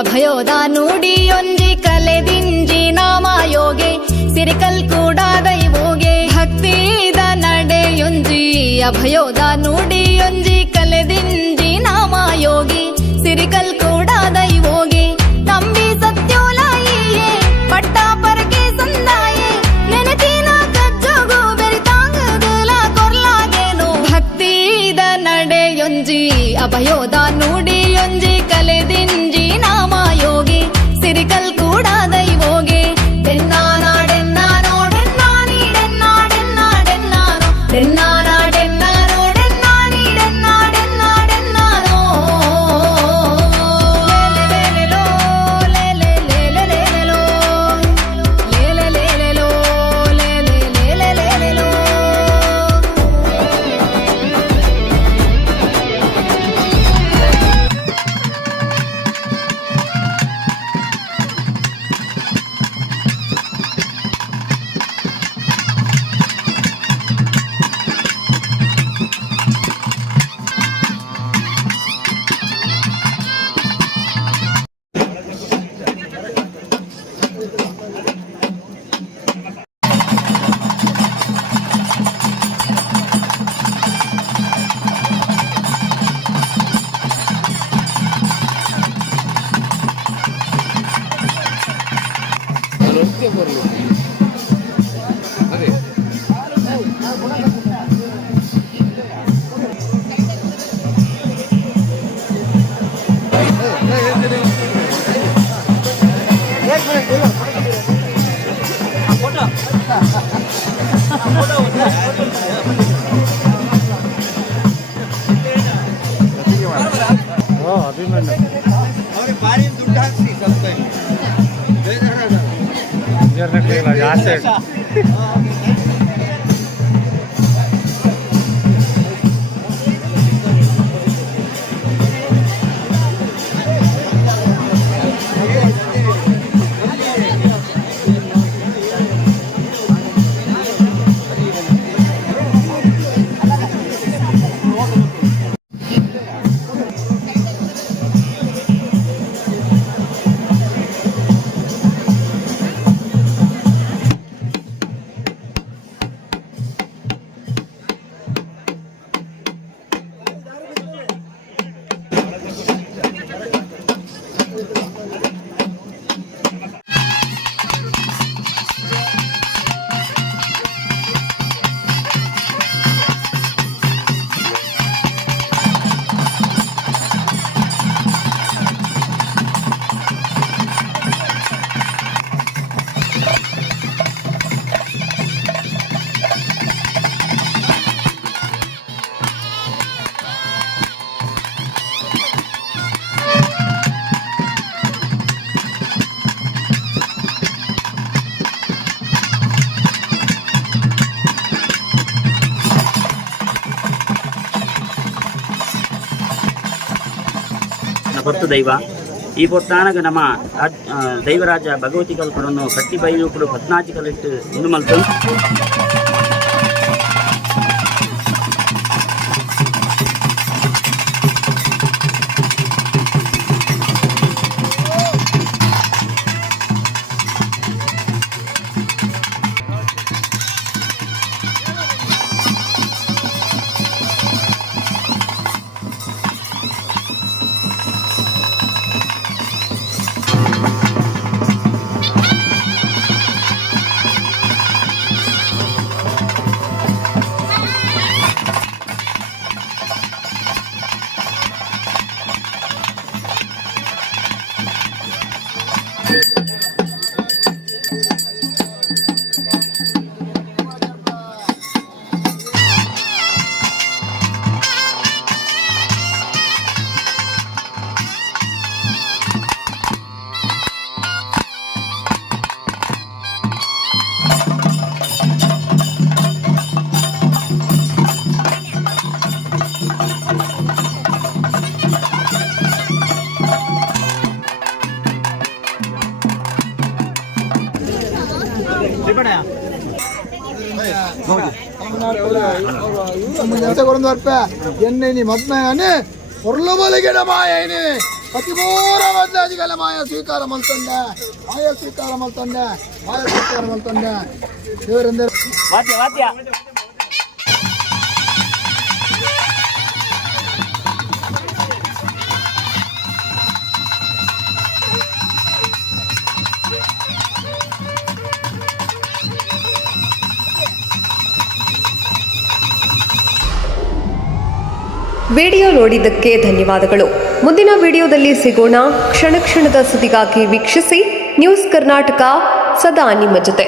ಅಭಯೋದ ನುಡಿಯೊಂಜಿ ಕಲೆದಿಂಜಿ ನಾಮ ಯೋಗೆ ಸಿರಿಕಲ್ ಕೂಡ ದೈವೋಗೆ ಭಕ್ತಿದ ನಡೆಯೊಂಜಿ ಅಭಯೋದ ನುಡಿಯೊಂಜಿ ಕಲೆದಿಂಜಿ ನಾಮ ಯೋಗಿ ಸಿರಿಕಲ್ ಕೂಡ ದೈವೋಗೆ ನಂಬಿ ಸತ್ಯೋಲಾಯಿಯೇ ಪಟ್ಟ ಪರಕೆ ಸಂದಾಯೇ ನೆನತಿನ ಕಜ್ಜೋಗು ಬೆರಿತಾಂಗಲ ಕೊರ್ಲಾಗೇನು ಭಕ್ತಿದ ನಡೆಯೊಂಜಿ ಅಭಯೋದ ನುಡಿಯೊಂಜಿ ಕಲೆದಿಂಜಿ ನಾಮ ಯೋಗಿ ಸಿರಿಕಲ್ ಕೂಡ ದೈವೋಗೆ ಡೆನ್ನಾನಾಡೆನ್ನಾನೋ ಡೆನ್ನಾನಿ ಡೆನ್ನಾಡೆನ್ನಾಡೆನ್ನಾನೋ ಡೆನ್ನಾನಾಡೆನ್ನಾನೋ ಡೆನ್ನಾನಿ ಡೆನ್ನಾಡೆನ್ನಾಡೆನ್ನಾನೋ ಲೇಲೇಲೇಲೋ ಲೇಲೇಲೇಲೇಲೋ ಲೇಲೇಲೇಲೋ ಲೇಲೇಲೇಲೇಲೋ ಹೊತ್ತು ದೈವ ಈ ಪೊತ್ತಾನಗ ನಮ್ಮ ದೈವರಾಜ ಭಗವತಿ ಕಲ್ಪನನ್ನು ಕಟ್ಟಿ ಬೈಲು ಪತ್ನಾಚಿ ಕಲಿಟ್ಟು ಇಂದು ಮಲ್ತು ಎಣ್ಣೆ ಮದ್ನ ಒರ್ಲ ಬಲಗಿಡ ಮಾಯನೆ ಪತಿಪೂರ ಬದಲಾಜಿಗಲ ಮಾಯ ಸ್ವೀಕಾರ ಮಲ್ತಂದೆ ದೇವರೆಂದರೆ ವಾದ್ಯ ವಾದ್ಯ ವಿಡಿಯೋ ನೋಡಿದ್ದಕ್ಕೆ ಧನ್ಯವಾದಗಳು. ಮುಂದಿನ ವಿಡಿಯೋದಲ್ಲಿ ಸಿಗೋಣ. ಕ್ಷಣ ಕ್ಷಣದ ಸುದ್ದಿಗಾಗಿ ವೀಕ್ಷಿಸಿ ನ್ಯೂಸ್ ಕರ್ನಾಟಕ, ಸದಾ ನಿಮ್ಮ ಜೊತೆ.